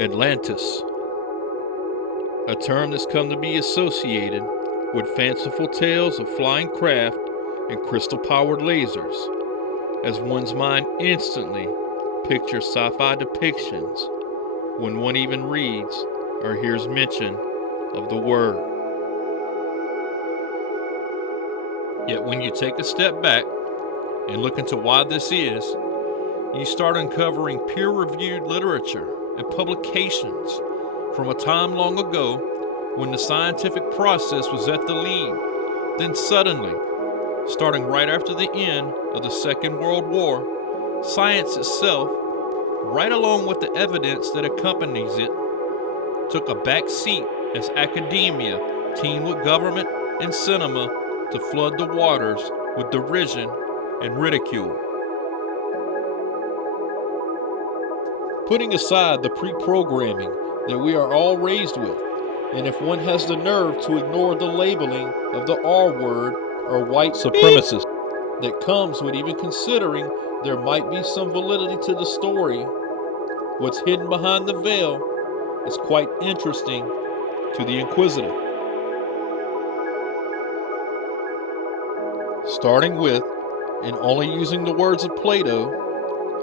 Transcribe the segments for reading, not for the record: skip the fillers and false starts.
Atlantis, a term that's come to be associated with fanciful tales of flying craft and crystal-powered lasers, as one's mind instantly pictures sci-fi depictions when one even reads or hears mention of the word. Yet when you take a step back and look into why this is, you start uncovering peer-reviewed literature and publications from a time long ago when the scientific process was at the lead. Then suddenly, starting right after the end of the Second World War, science itself, right along with the evidence that accompanies it, took a back seat as academia teamed with government and cinema to flood the waters with derision and ridicule. Putting aside the pre-programming that we are all raised with, and if one has the nerve to ignore the labeling of the R word or white supremacist that comes with even considering there might be some validity to the story, what's hidden behind the veil is quite interesting to the inquisitive. Starting with, and only using the words of Plato,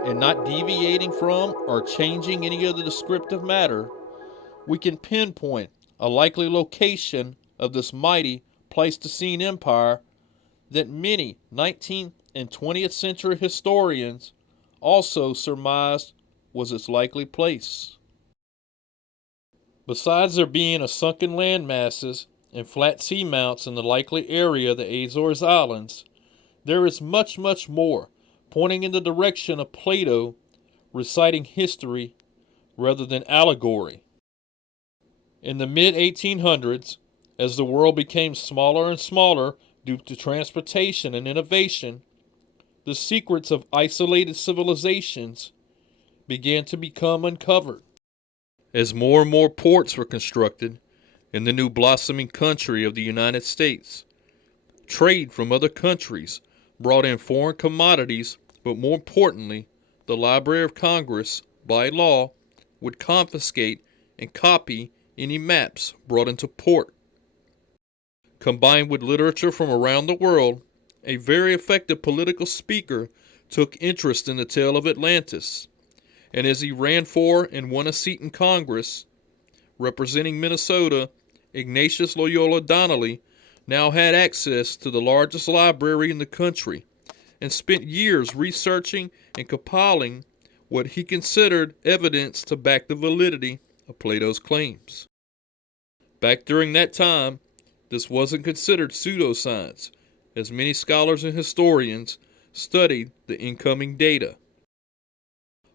and not deviating from or changing any of the descriptive matter, we can pinpoint a likely location of this mighty Pleistocene empire that many 19th and 20th century historians also surmised was its likely place. Besides there being a sunken land masses and flat seamounts in the likely area of the Azores Islands, there is much more pointing in the direction of Plato reciting history rather than allegory. In the mid-1800s, as the world became smaller and smaller due to transportation and innovation, the secrets of isolated civilizations began to become uncovered. As more and more ports were constructed in the new blossoming country of the United States, trade from other countries brought in foreign commodities, but more importantly, the Library of Congress, by law, would confiscate and copy any maps brought into port. Combined with literature from around the world, a very effective political speaker took interest in the tale of Atlantis, and as he ran for and won a seat in Congress, representing Minnesota, Ignatius Loyola Donnelly now had access to the largest library in the country and spent years researching and compiling what he considered evidence to back the validity of Plato's claims. Back during that time, this wasn't considered pseudoscience, as many scholars and historians studied the incoming data.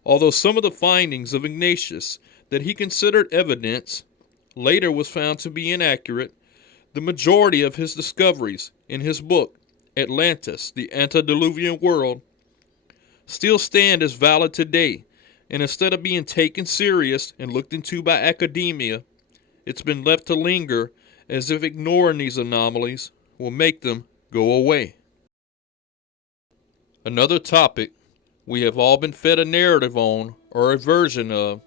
Although some of the findings of Ignatius that he considered evidence later was found to be inaccurate, the majority of his discoveries in his book, Atlantis, the Antediluvian World, still stand as valid today, and instead of being taken serious and looked into by academia, it's been left to linger as if ignoring these anomalies will make them go away. Another topic we have all been fed a narrative on, or a version of,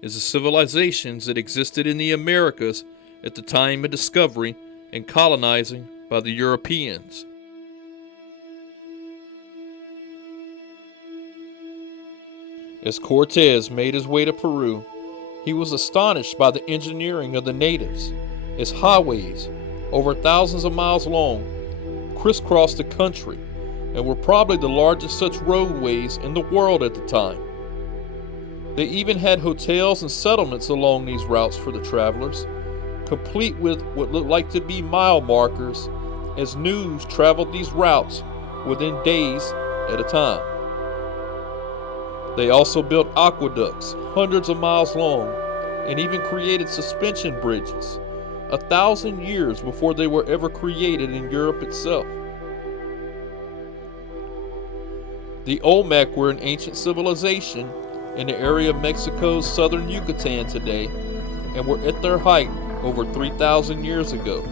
is the civilizations that existed in the Americas at the time of discovery and colonizing by the Europeans. As Cortez made his way to Peru, he was astonished by the engineering of the natives, as highways, over thousands of miles long, crisscrossed the country and were probably the largest such roadways in the world at the time. They even had hotels and settlements along these routes for the travelers, complete with what looked like to be mile markers as news traveled these routes within days at a time. They also built aqueducts hundreds of miles long and even created suspension bridges 1,000 years before they were ever created in Europe itself. The Olmec were an ancient civilization in the area of Mexico's southern Yucatan today and were at their height over 3,000 years ago.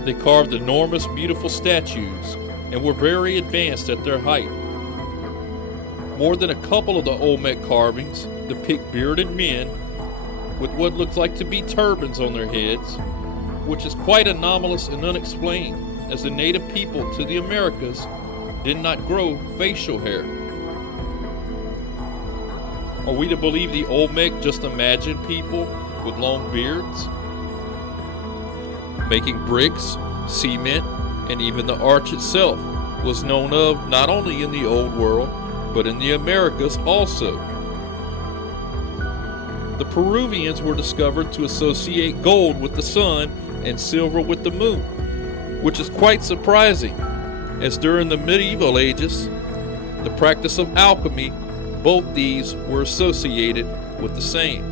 They carved enormous, beautiful statues and were very advanced at their height. More than a couple of the Olmec carvings depict bearded men with what looks like to be turbans on their heads, which is quite anomalous and unexplained, as the native people to the Americas did not grow facial hair. Are we to believe the Olmec just imagined people with long beards? Making bricks, cement, and even the arch itself was known of not only in the Old World, but in the Americas also. The Peruvians were discovered to associate gold with the sun and silver with the moon, which is quite surprising, as during the medieval ages, the practice of alchemy, both these were associated with the same.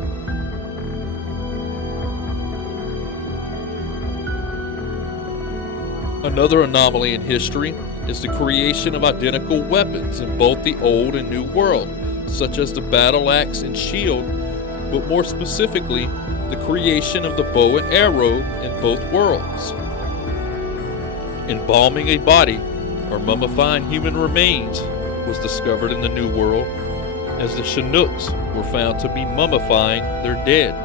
Another anomaly in history is the creation of identical weapons in both the Old and New World, such as the battle axe and shield, but more specifically, the creation of the bow and arrow in both worlds. Embalming a body or mummifying human remains was discovered in the New World, as the Chinooks were found to be mummifying their dead.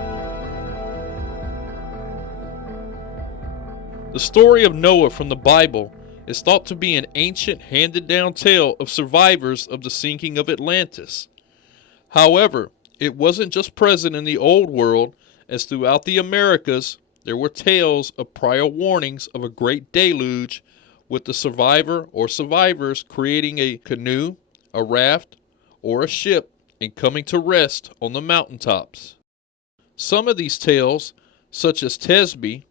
The story of Noah from the Bible is thought to be an ancient handed-down tale of survivors of the sinking of Atlantis. However, it wasn't just present in the Old World, as throughout the Americas there were tales of prior warnings of a great deluge, with the survivor or survivors creating a canoe, a raft, or a ship and coming to rest on the mountaintops. Some of these tales, such as Tesby,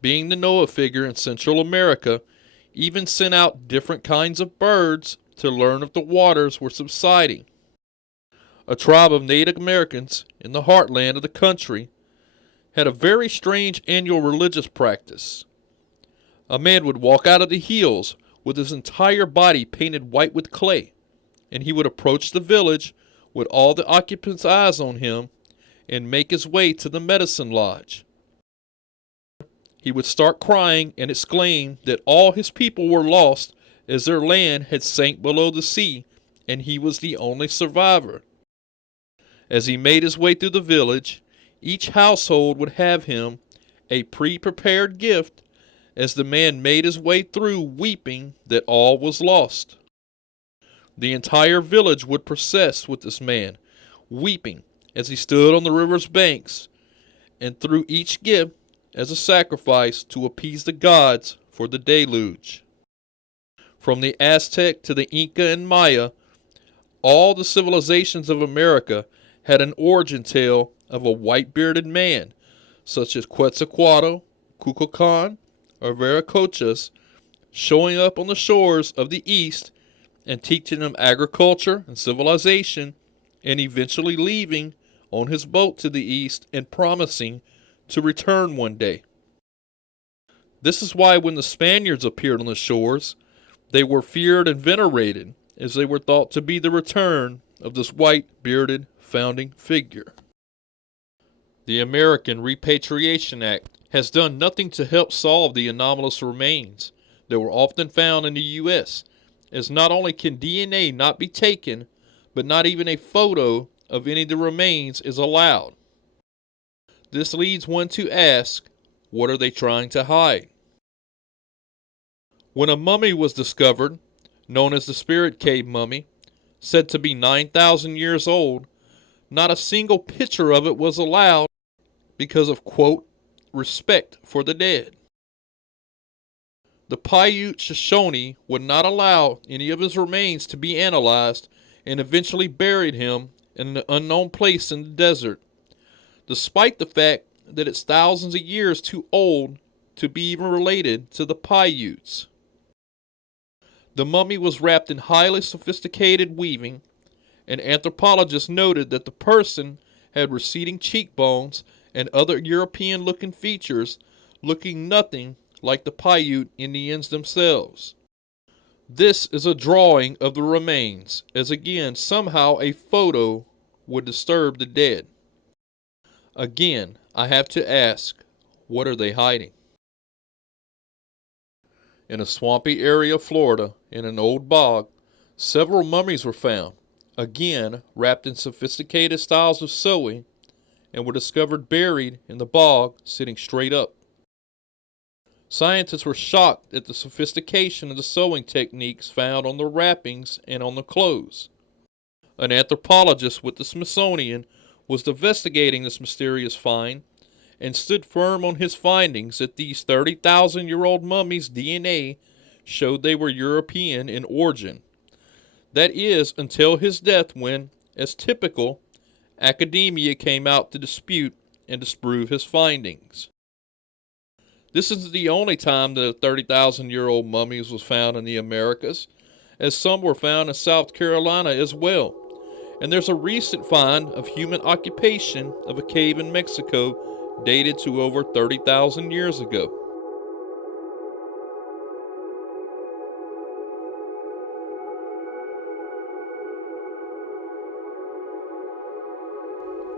being the Noah figure in Central America, even sent out different kinds of birds to learn if the waters were subsiding. A tribe of Native Americans in the heartland of the country had a very strange annual religious practice. A man would walk out of the hills with his entire body painted white with clay, and he would approach the village with all the occupants' eyes on him and make his way to the medicine lodge. He would start crying and exclaim that all his people were lost, as their land had sank below the sea, and he was the only survivor. As he made his way through the village, each household would have him a pre-prepared gift, as the man made his way through weeping that all was lost. The entire village would process with this man, weeping as he stood on the river's banks, and threw each gift as a sacrifice to appease the gods for the deluge. From the Aztec to the Inca and Maya, all the civilizations of America had an origin tale of a white-bearded man, such as Quetzalcoatl, Kukulkan, or Viracochas, showing up on the shores of the East and teaching them agriculture and civilization, and eventually leaving on his boat to the East and promising to return one day. This is why when the Spaniards appeared on the shores, they were feared and venerated, as they were thought to be the return of this white-bearded founding figure. The American Repatriation Act has done nothing to help solve the anomalous remains that were often found in the U.S., as not only can DNA not be taken, but not even a photo of any of the remains is allowed. This leads one to ask, what are they trying to hide? When a mummy was discovered, known as the Spirit Cave mummy, said to be 9,000 years old, not a single picture of it was allowed because of, quote, respect for the dead. The Paiute Shoshone would not allow any of his remains to be analyzed and eventually buried him in an unknown place in the desert, despite the fact that it's thousands of years too old to be even related to the Paiutes. The mummy was wrapped in highly sophisticated weaving, and anthropologists noted that the person had receding cheekbones and other European-looking features, looking nothing like the Paiute Indians themselves. This is a drawing of the remains, as again somehow a photo would disturb the dead. Again, I have to ask, what are they hiding? In a swampy area of Florida, in an old bog, several mummies were found, again wrapped in sophisticated styles of sewing, and were discovered buried in the bog, sitting straight up. Scientists were shocked at the sophistication of the sewing techniques found on the wrappings and on the clothes. An anthropologist with the Smithsonian was investigating this mysterious find and stood firm on his findings that these 30,000-year-old mummies' DNA showed they were European in origin. That is, until his death when, as typical, academia came out to dispute and disprove his findings. This isn't the only time that a 30,000-year-old mummies was found in the Americas, as some were found in South Carolina as well. And there's a recent find of human occupation of a cave in Mexico dated to over 30,000 years ago.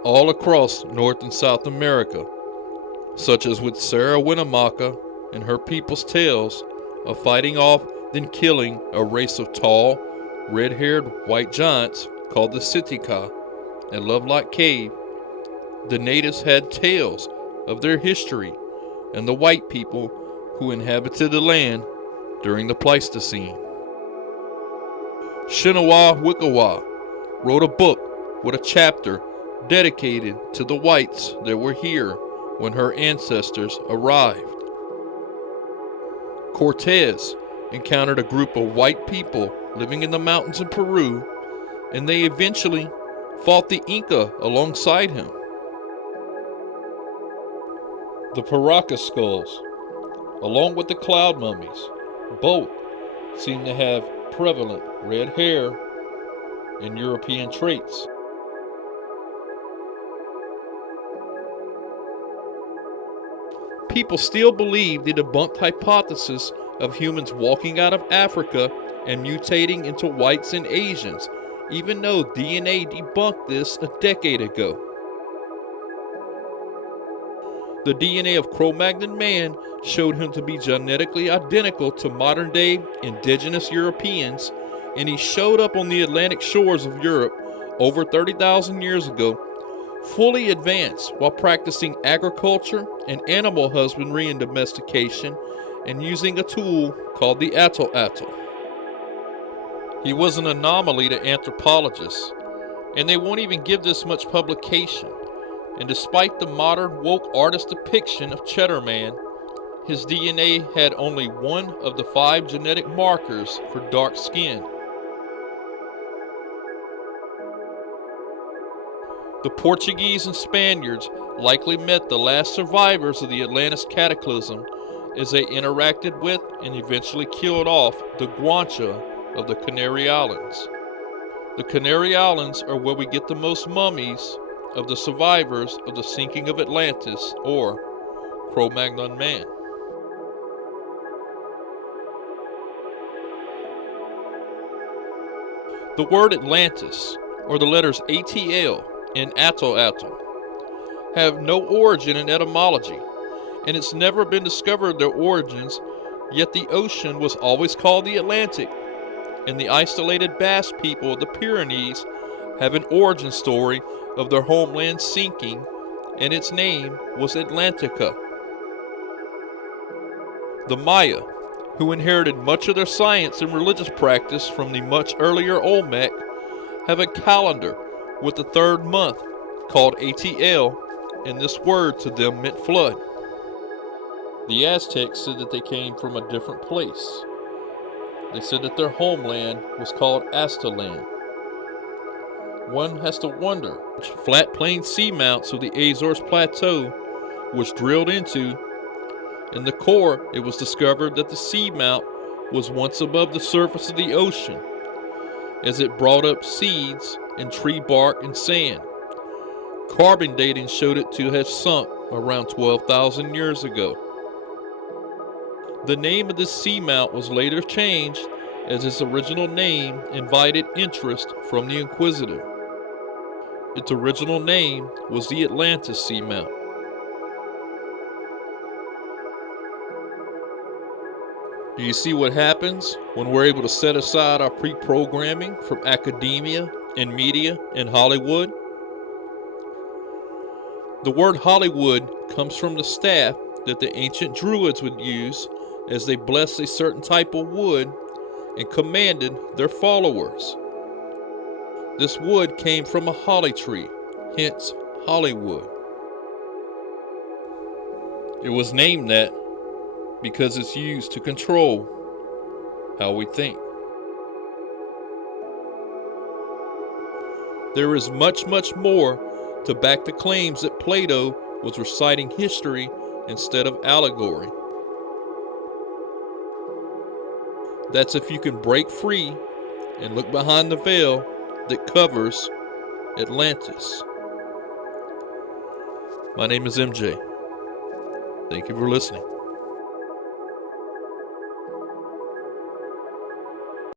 All across North and South America, such as with Sarah Winnemucca and her people's tales of fighting off then killing a race of tall, red-haired white giants called the Sitka at Lovelock Cave. The natives had tales of their history and the white people who inhabited the land during the Pleistocene. Shinawa Wickawa wrote a book with a chapter dedicated to the whites that were here when her ancestors arrived. Cortez encountered a group of white people living in the mountains in Peru, and they eventually fought the Inca alongside him. The Paracas skulls, along with the cloud mummies, both seem to have prevalent red hair and European traits. People still believe the debunked hypothesis of humans walking out of Africa and mutating into whites and Asians, even though DNA debunked this a decade ago. The DNA of Cro-Magnon man showed him to be genetically identical to modern-day indigenous Europeans, and he showed up on the Atlantic shores of Europe over 30,000 years ago, fully advanced while practicing agriculture and animal husbandry and domestication, and using a tool called the atlatl. He was an anomaly to anthropologists, and they won't even give this much publication. And despite the modern woke artist depiction of Cheddar Man, his DNA had only one of the 5 genetic markers for dark skin. The Portuguese and Spaniards likely met the last survivors of the Atlantis cataclysm as they interacted with and eventually killed off the Guancha of the Canary Islands. The Canary Islands are where we get the most mummies of the survivors of the sinking of Atlantis, or Cro-Magnon man. The word Atlantis, or the letters ATL and atlatl, have no origin in etymology, and it's never been discovered their origins, yet the ocean was always called the Atlantic, and the isolated Basque people of the Pyrenees have an origin story of their homeland sinking, and its name was Atlantica. The Maya, who inherited much of their science and religious practice from the much earlier Olmec, have a calendar with the 3rd month called ATL, and this word to them meant flood. The Aztecs said that they came from a different place. They said that their homeland was called Aztlan. One has to wonder which flat plain seamounts of the Azores Plateau was drilled into. In the core, it was discovered that the seamount was once above the surface of the ocean, as it brought up seeds and tree bark and sand. Carbon dating showed it to have sunk around 12,000 years ago. The name of this seamount was later changed as its original name invited interest from the inquisitive. Its original name was the Atlantis seamount. Do you see what happens when we're able to set aside our pre-programming from academia and media and Hollywood? The word Hollywood comes from the staff that the ancient Druids would use as they blessed a certain type of wood and commanded their followers. This wood came from a holly tree, hence Hollywood. It was named that because it's used to control how we think. There is much, much more to back the claims that Plato was reciting history instead of allegory. That's if you can break free and look behind the veil that covers Atlantis. My name is MJ. Thank you for listening.